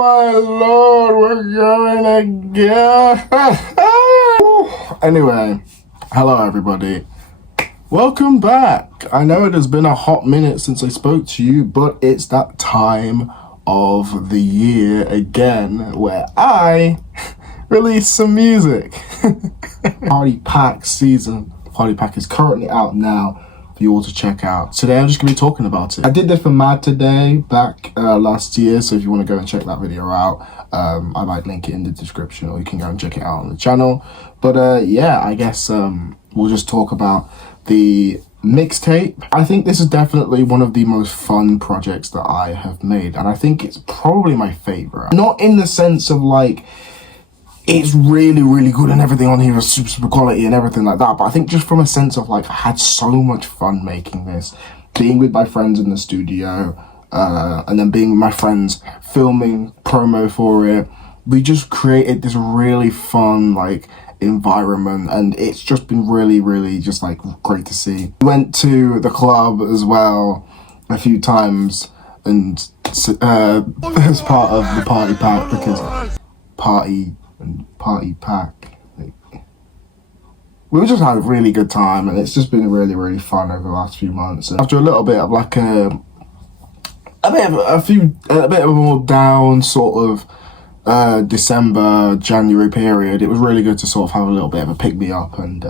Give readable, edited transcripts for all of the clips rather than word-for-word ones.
my lord, we're going again. Anyway, hello everybody. Welcome back. I know it has been a hot minute since I spoke to you, but it's that time of the year again where I release some music. Party Pack season. Party Pack is currently out now for you all to check out. Today I'm just going to be talking about it. I did this for Mad Today back last year, so if you want to go and check that video out, I might link it in the description, or you can go and check it out on the channel. But yeah, I guess we'll just talk about the mixtape. I think this is definitely one of the most fun projects that I have made, and I think it's probably my favorite. Not in the sense of like it's really good and everything on here is super quality and everything like that, but I think just from a sense of like I had so much fun making this, being with my friends in the studio, and then being with my friends filming promo for it. We just created this really fun like environment, and it's just been really just like great to see. We went to the club as well a few times, and as part of the party pack, because party pack, we just had a really good time, and it's just been really fun over the last few months. And after a little bit of like a bit of a more down sort of December, January period, it was really good to sort of have a little bit of a pick-me-up and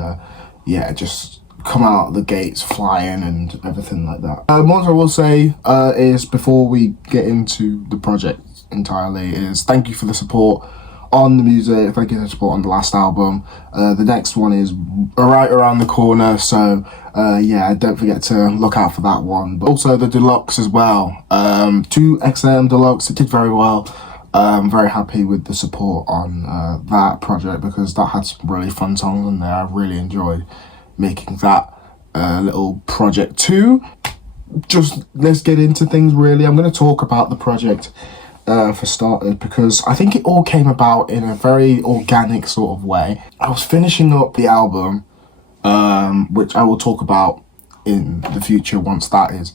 yeah, just come out the gates flying and everything like that. What I will say is, before we get into the project entirely, is thank you for the support on the music, thank you for the support on the last album. The next one is right around the corner, so yeah, don't forget to look out for that one. But also the deluxe as well, 2XM deluxe, it did very well. I'm very happy with the support on that project, because that had some really fun songs in there. I really enjoyed making that little project too. Just let's get into things really. I'm going to talk about the project for starters, because I think it all came about in a very organic sort of way. I was finishing up the album, which I will talk about in the future once that is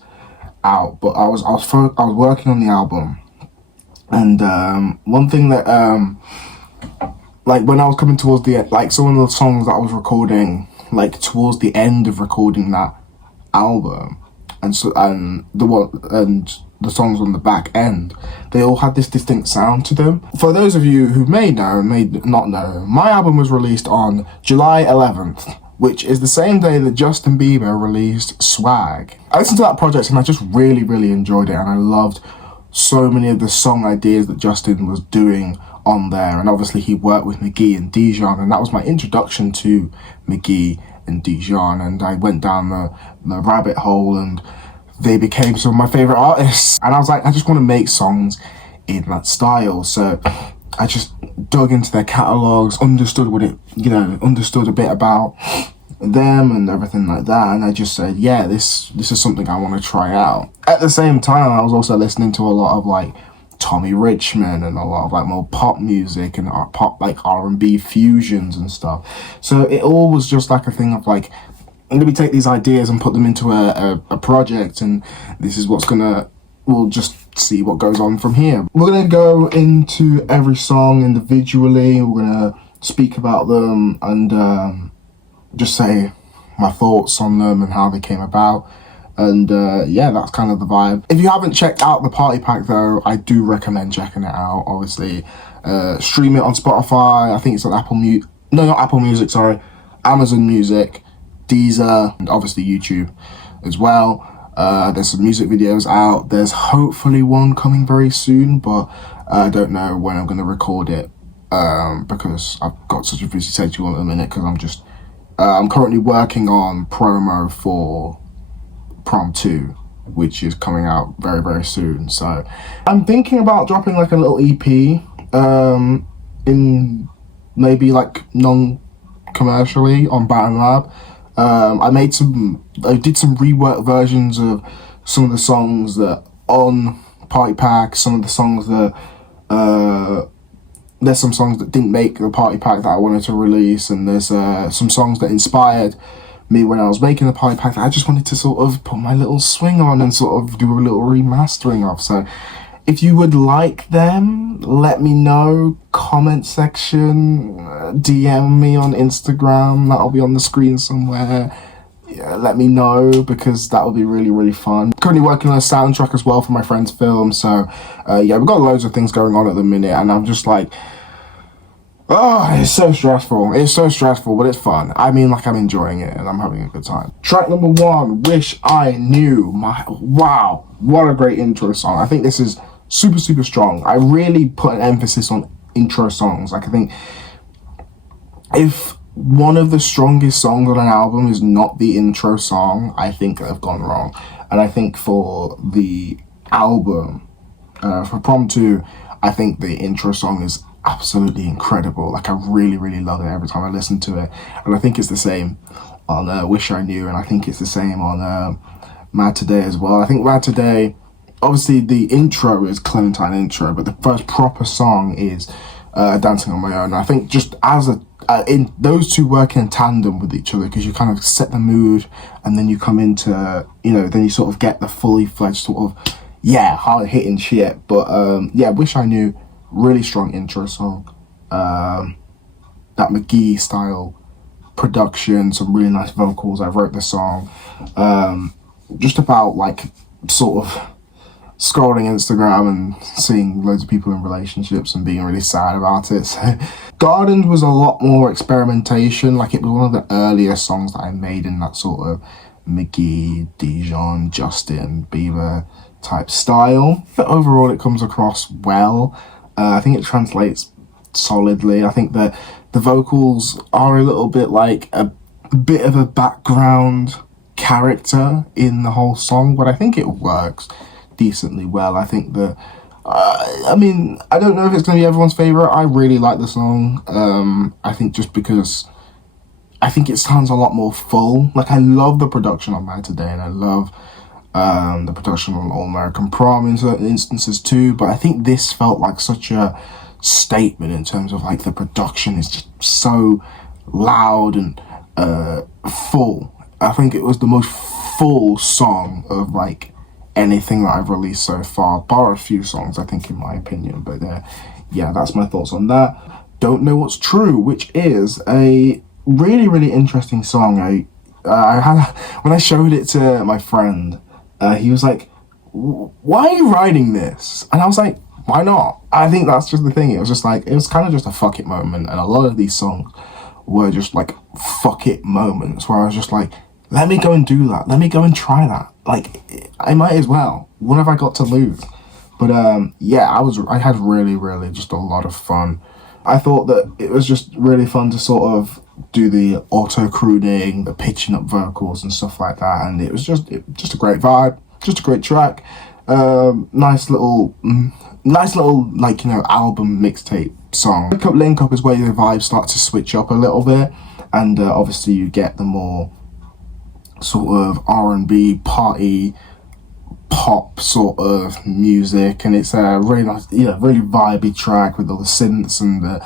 out. But I was working on the album. And one thing that like when I was coming towards the end, like some of the songs that I was recording, like towards the end of recording that album, and the songs on the back end, they all had this distinct sound to them. For those of you who may know and may not know, my album was released on July 11th, which is the same day that Justin Bieber released Swag. I listened to that project and I just really enjoyed it, and I loved so many of the song ideas that Justin was doing on there. And obviously he worked with McGee and Dijon, and that was my introduction to McGee and Dijon, and I went down the rabbit hole, and they became some of my favorite artists. And I was like, I just want to make songs in that style. So I just dug into their catalogs, understood a bit about them and everything like that, and I just said, yeah, this is something I want to try out. At the same time, I was also listening to a lot of like Tommy Richmond and a lot of like more pop music and pop like R&B fusions and stuff. So it all was just like a thing of like, let me take these ideas and put them into a project, and this is we'll just see what goes on from here. We're gonna go into every song individually. We're gonna speak about them and just say my thoughts on them and how they came about. And yeah, that's kind of the vibe. If you haven't checked out the party pack though, I do recommend checking it out. Obviously, stream it on Spotify. I think it's on Amazon Music, Deezer, and obviously YouTube as well. There's some music videos out. There's hopefully one coming very soon, but I don't know when I'm going to record it, because I've got such a busy schedule at the minute, because I'm currently working on promo for Prom 2, which is coming out very soon. So I'm thinking about dropping like a little EP in maybe like non-commercially on Baton Lab. I did some rework versions of some of the songs that on Party Pack, some of the songs that there's some songs that didn't make the party pack that I wanted to release, and there's some songs that inspired me when I was making the party pack that I just wanted to sort of put my little swing on and sort of do a little remastering of. So If you would like them, let me know. Comment section, DM me on Instagram. That'll be on the screen somewhere. Yeah, let me know, because that would be really, really fun. Currently working on a soundtrack as well for my friend's film. So, yeah, we've got loads of things going on at the minute. And I'm just like, oh, it's so stressful. It's so stressful, but it's fun. I mean, like, I'm enjoying it and I'm having a good time. Track number 1, Wish I Knew. Wow, what a great intro song. I think this is super, super strong. I really put an emphasis on intro songs. Like, I think if one of the strongest songs on an album is not the intro song, I think they've gone wrong. And I think for the album, for Prom 2, I think the intro song is absolutely incredible. Like, I really, really love it every time I listen to it. And I think it's the same on Wish I Knew, and I think it's the same on Mad Today as well. I think Mad Today, obviously the intro is Clementine intro, but the first proper song is Dancing on My Own. And I think just as in those two work in tandem with each other, because you kind of set the mood, and then you come into, you know, then you sort of get the fully fledged sort of, yeah, hard hitting shit. But yeah, Wish I Knew, really strong intro song. That McGee style production, some really nice vocals. I wrote the song just about, like, sort of scrolling Instagram and seeing loads of people in relationships and being really sad about it. So Gardens was a lot more experimentation. Like, it was one of the earlier songs that I made in that sort of McGee, Dijon, Justin Bieber type style. But overall it comes across well. I think it translates solidly. I think that the vocals are a little bit like a bit of a background character in the whole song, but I think it works decently well. I think that I mean, I don't know if it's going to be everyone's favorite. I really like the song. I think just because I think it sounds a lot more full. Like, I love the production on Mad Today, and I love the production on All American Prom in certain instances too, but I think this felt like such a statement in terms of, like, the production is just so loud and full. I think it was the most full song of, like, anything that I've released so far, bar a few songs, I think, in my opinion. But yeah, that's my thoughts on that. Don't Know What's True, which is a really, really interesting song. I had, when I showed it to my friend, he was like, why are you writing this? And I was like, why not? I think that's just the thing. It was just like, it was kind of just a fuck it moment. And a lot of these songs were just like fuck it moments where I was just like, let me go and do that. Let me go and try that. Like, I might as well. What have I got to lose? But yeah, I had really, really just a lot of fun. I thought that it was just really fun to sort of do the auto crooning, the pitching up vocals and stuff like that, and it was just a great vibe, just a great track. Nice little like, you know, album mixtape song. Link up is where the vibes start to switch up a little bit, and obviously you get the more sort of R&B party pop sort of music, and it's a really nice, really vibey track with all the synths and the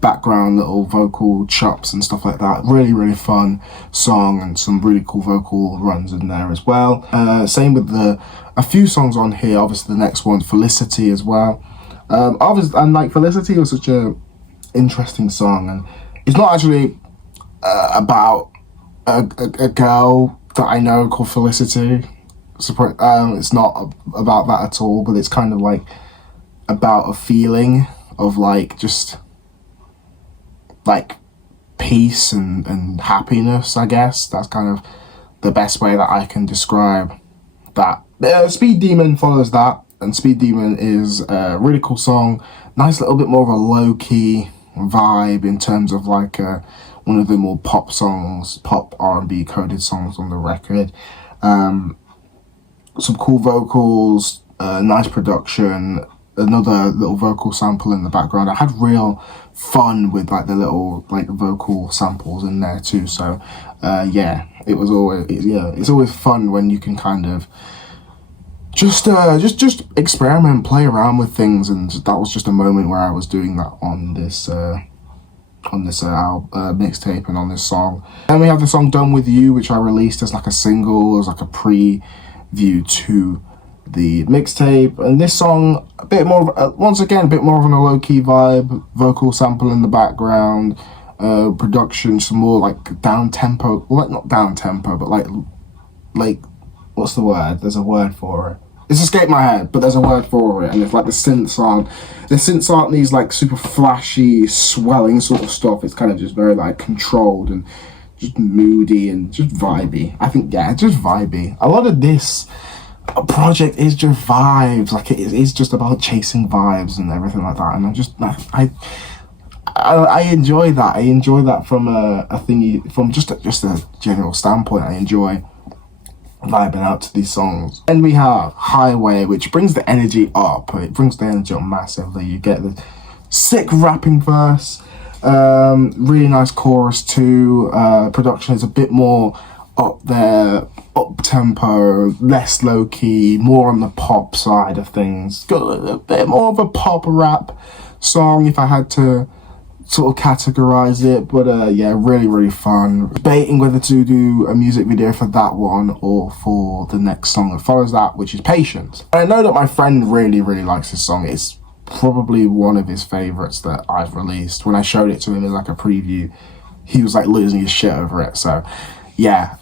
background little vocal chops and stuff like that. Really, really fun song, and some really cool vocal runs in there as well. Same with a few songs on here. Obviously the next one, Felicity, as well. Obviously, and like, Felicity was such a interesting song, and it's not actually about a girl that I know called Felicity. It's not about that at all, but it's kind of like about a feeling of, like, just like peace and happiness, I guess. That's kind of the best way that I can describe that. Speed Demon follows that, and Speed Demon is a really cool song. Nice little bit more of a low-key vibe in terms of, like, one of the more pop songs, pop R&B coded songs on the record. Some cool vocals, nice production, another little vocal sample in the background. I had real fun with, like, the little, like, vocal samples in there too. So yeah, it's always fun when you can kind of just experiment, play around with things, and that was just a moment where I was doing that on this mixtape and on this song. Then we have the song Done With You, which I released as like a single, as like a preview to the mixtape, and this song a bit more of, once again a bit more of a low-key vibe, vocal sample in the background, production some more like down tempo, well, like not down tempo, but like what's the word, there's a word for it, it's escaped my head, but there's a word for it, and it's like the synths aren't these like super flashy swelling sort of stuff. It's kind of just very like controlled and just moody and just vibey. I think, yeah, just vibey. A lot of this project is just vibes. Like it is just about chasing vibes and everything like that. And I'm just I enjoy that. I enjoy that from a thingy, from just a general standpoint. I enjoy vibing out to these songs. Then we have Highway, which brings the energy up. It brings the energy up massively. You get the sick rapping verse, really nice chorus too. Production is a bit more up there, up tempo, less low key, more on the pop side of things. Got a bit more of a pop rap song if I had to sort of categorize it, but yeah, really fun. Debating whether to do a music video for that one or for the next song that follows that, which is Patience. And I know that my friend really likes this song. It's probably one of his favorites that I've released. When I showed it to him as like a preview, he was like losing his shit over it. So yeah,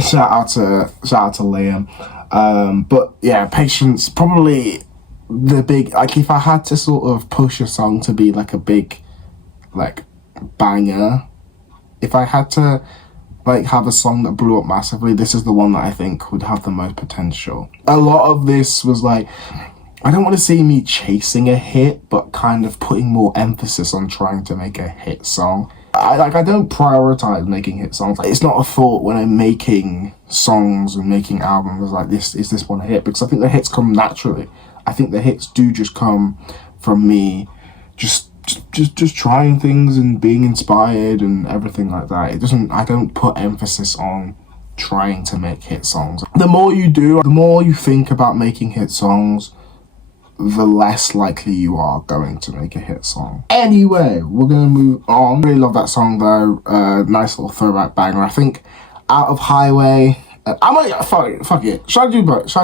shout out to Liam. But yeah, Patience, probably the big, like if I had to sort of push a song to be like a big like banger, if I had to like have a song that blew up massively, this is the one that I think would have the most potential. A lot of this was like, I don't want to see me chasing a hit, but kind of putting more emphasis on trying to make a hit song. I don't prioritize making hit songs. It's not a thought when I'm making songs and making albums like this, is this one a hit? Because I think the hits come naturally. I think the hits do just come from me just trying things and being inspired and everything like that. I don't put emphasis on trying to make hit songs. The more you do, the more you think about making hit songs, the less likely you are going to make a hit song. Anyway, we're gonna move on. Really love that song though. Nice little throwback banger. I think out of Highway, I might fuck it. Should I do both?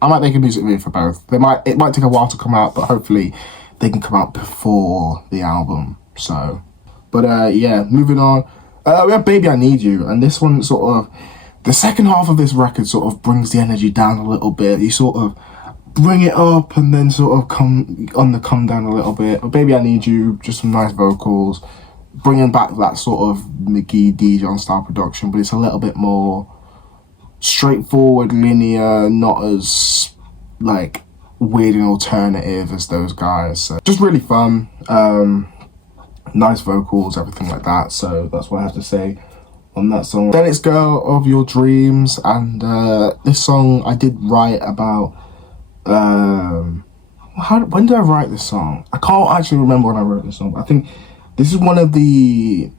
I might make a music video for both. It might take a while to come out, but hopefully they can come out before the album. So, but yeah, moving on. We have Baby I Need You, and this one sort of, the second half of this record sort of brings the energy down a little bit. You sort of bring it up and then sort of come down a little bit. But Baby I Need You, just some nice vocals, bringing back that sort of McGee Dijon style production, but it's a little bit more straightforward, linear, not as like weird and alternative as those guys. So just really fun, nice vocals, everything like that. So that's what I have to say on that song. Then it's Girl of Your Dreams, and this song I did write about. When did I write this song? I can't actually remember when I wrote this song, but I think this is one of the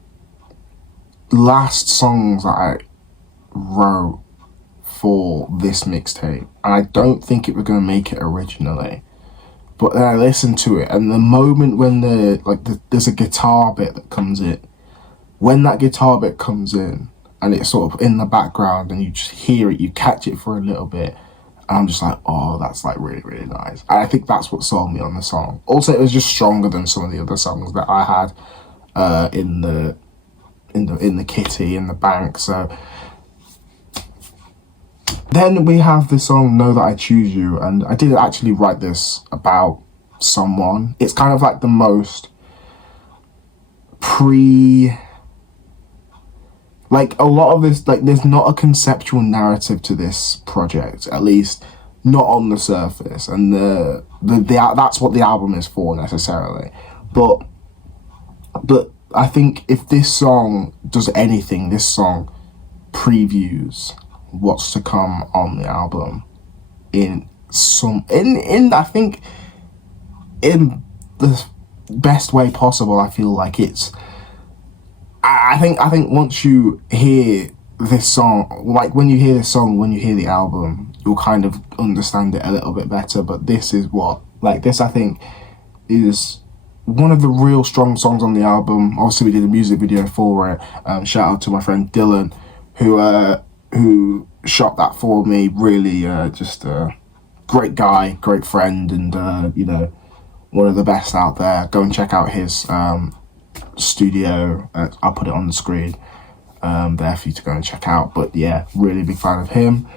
last songs that I wrote for this mixtape, and I don't think it was going to make it originally, but then I listened to it, and the moment when there's a guitar bit that comes in, when that guitar bit comes in and it's sort of in the background and you just hear it, you catch it for a little bit, and I'm just like, oh, that's like really nice. And I think that's what sold me on the song. Also, it was just stronger than some of the other songs that I had in the kitty, in the bank. So then we have the song Know That I Choose You, and I did actually write this about someone. It's kind of like the most like a lot of this, like there's not a conceptual narrative to this project, at least not on the surface, and that's what the album is for necessarily. But I think if this song does anything, this song previews what's to come on the album in I think in the best way possible. I feel like it's I think once you hear this song, like when you hear this song, when you hear the album, you'll kind of understand it a little bit better. But this is this I think is one of the real strong songs on the album. Obviously we did a music video for it. Shout out to my friend Dylan, who who shot that for me. Really, just a great guy, great friend, and you know, one of the best out there. Go and check out his studio. I'll put it on the screen there for you to go and check out. But yeah, really big fan of him.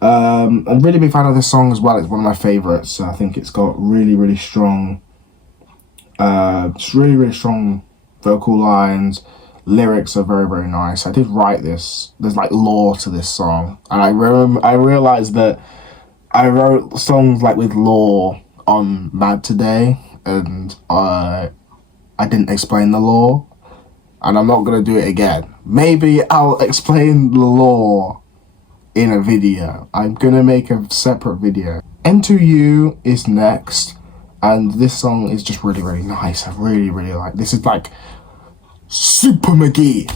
I'm really big fan of this song as well. It's one of my favourites. I think it's got really strong, just really strong vocal lines. Lyrics are very nice. I did write this. There's like lore to this song, and I realized that I wrote songs like with lore on Mad Today, and I didn't explain the lore, and I'm not gonna do it again. Maybe I'll explain the lore in a video. I'm gonna make a separate video. N2U is next, and this song is just really nice. I really like. This is like super McGee.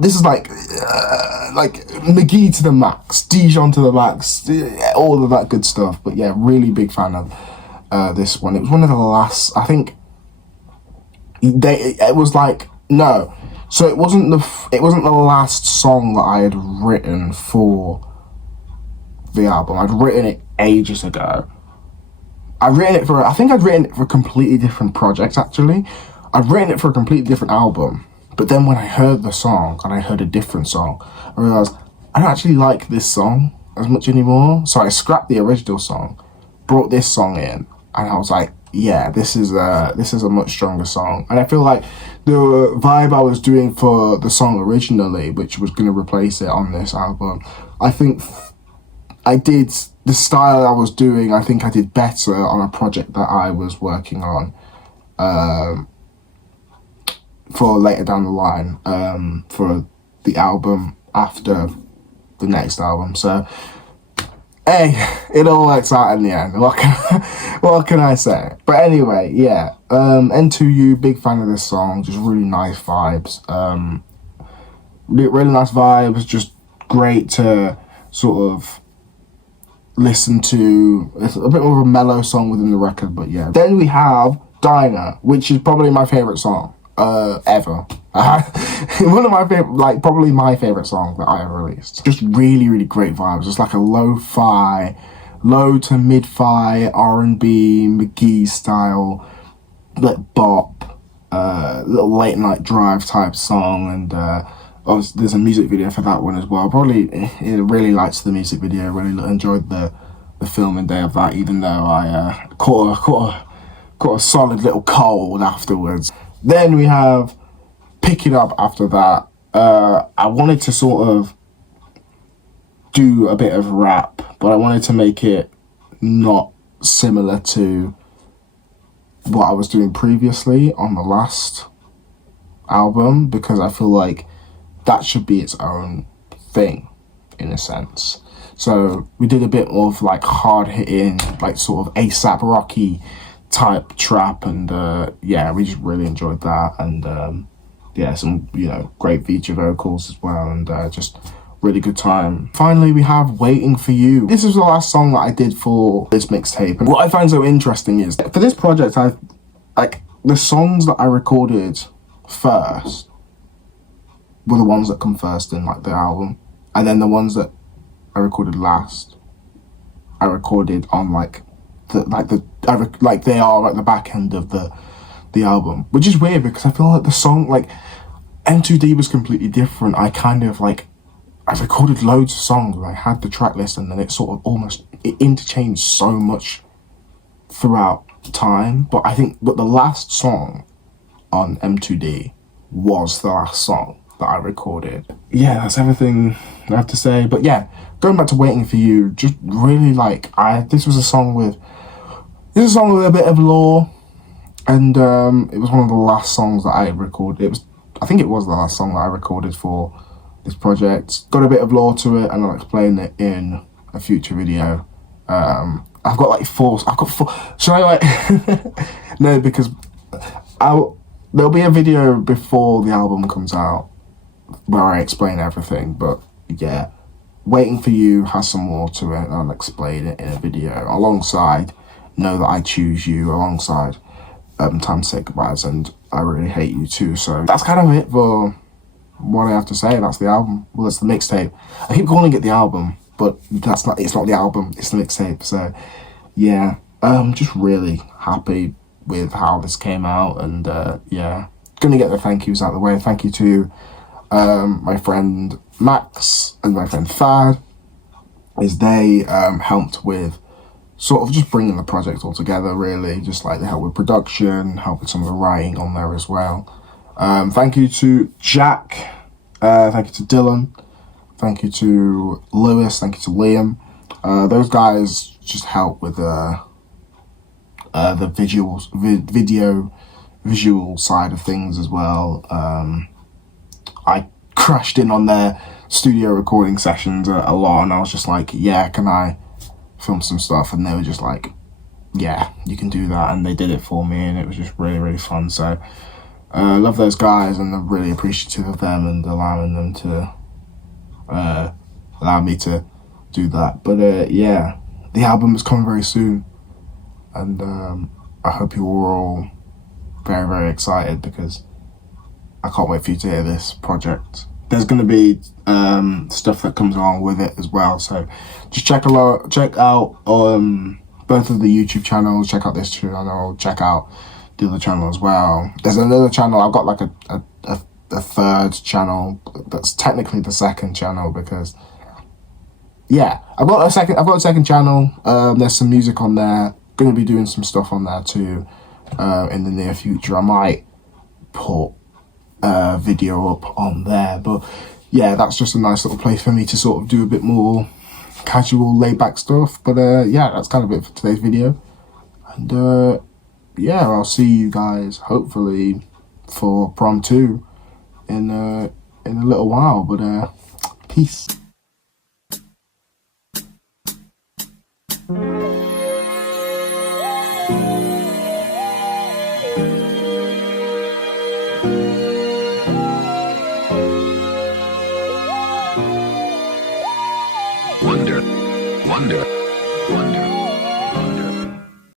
This is like McGee to the max, Dijon to the max, all of that good stuff. But yeah, really big fan of this one. It was one of the last, I think. It was like, no. So it wasn't the last song that I had written for the album. I'd written it ages ago. I think I'd written it for a completely different project, actually. I'd written it for a completely different album. But then when I heard the song, and I heard a different song, I realised I don't actually like this song as much anymore. So I scrapped the original song, brought this song in, and I was like, yeah, this is a much stronger song. And I feel like the vibe I was doing for the song originally, which was going to replace it on this album, I think I did the style I was doing. I think I did better on a project that I was working on for later down the line, for the album after the next album. So hey, it all works out in the end. What can I say? But anyway, yeah. N2U, big fan of this song. Just really nice vibes. Really nice vibes. Just great to sort of listen to. It's a bit more of a mellow song within the record, but yeah. Then we have Diner, which is probably my favorite song ever. One of my favorite, like probably my favorite song that I ever released. Just really great vibes. It's like a lo-fi, low to mid-fi R&B McGee style, like bop, little late night drive type song, and obviously there's a music video for that one as well. Probably really liked the music video. Really enjoyed the filming day of that, even though I caught a solid little cold afterwards. Then we have Pick It Up after that. I wanted to sort of do a bit of rap, but I wanted to make it not similar to what I was doing previously on the last album, because I feel like that should be its own thing in a sense. So we did a bit of like hard hitting, like sort of ASAP Rocky type trap, and yeah, we just really enjoyed that, and yeah, some, you know, great feature vocals as well, and just really good time. Finally, we have Waiting for You. This is the last song that I did for this mixtape, and what I find so interesting is for this project, I've like the songs that I recorded first were the ones that come first in like the album, and then the ones that I recorded last I recorded on like they are at the back end of the album, which is weird because I feel like the song, like N2D was completely different. I kind of like, I recorded loads of songs and I had the track list, and then it sort of almost, it interchanged so much throughout time. But I think, the last song on M2D was the last song that I recorded. Yeah, that's everything I have to say. But yeah, going back to Waiting for You, just really like, this was a song with a bit of lore, and it was one of the last songs that I recorded. I think it was the last song that I recorded for this project. Got a bit of lore to it, and I'll explain it in a future video. I've got four. Should I like? No, because there'll be a video before the album comes out where I explain everything. But yeah, Waiting for You has some more to it, and I'll explain it in a video alongside Know That I Choose You, alongside Time to Say Goodbyes and I Really Hate You Too. So that's kind of it for what I have to say. That's the album. Well, that's the mixtape. I keep calling it the album, but it's not the album, it's the mixtape. So yeah, just really happy with how this came out, and yeah, gonna get the thank yous out of the way. Thank you to my friend Max and my friend Thad, as they helped with sort of just bringing the project all together, really. Just like they help with production, help with some of the writing on there as well. Thank you to Jack, thank you to Dylan, thank you to Lewis, thank you to Liam. Those guys just help with the visual side of things as well. I crashed in on their studio recording sessions a lot, and I was just like, yeah, can I film some stuff? And they were just like, yeah, you can do that, and they did it for me, and it was just really, really fun. So I love those guys, and I'm really appreciative of them and allowing them to allow me to do that. But yeah, the album is coming very soon, and I hope you are all very, very excited, because I can't wait for you to hear this project. There's going to be stuff that comes along with it as well, so just check out both of the YouTube channels, check out this channel, check out the other channel as well. There's another channel, I've got like a third channel that's technically the second channel, because yeah, I've got a second channel. There's some music on there, going to be doing some stuff on there too in the near future. I might put a video up on there, but yeah, that's just a nice little place for me to sort of do a bit more casual laid back stuff. But yeah, that's kind of it for today's video, and yeah, I'll see you guys hopefully for prom 2 in a little while. But peace. Wonder, wonder, wonder.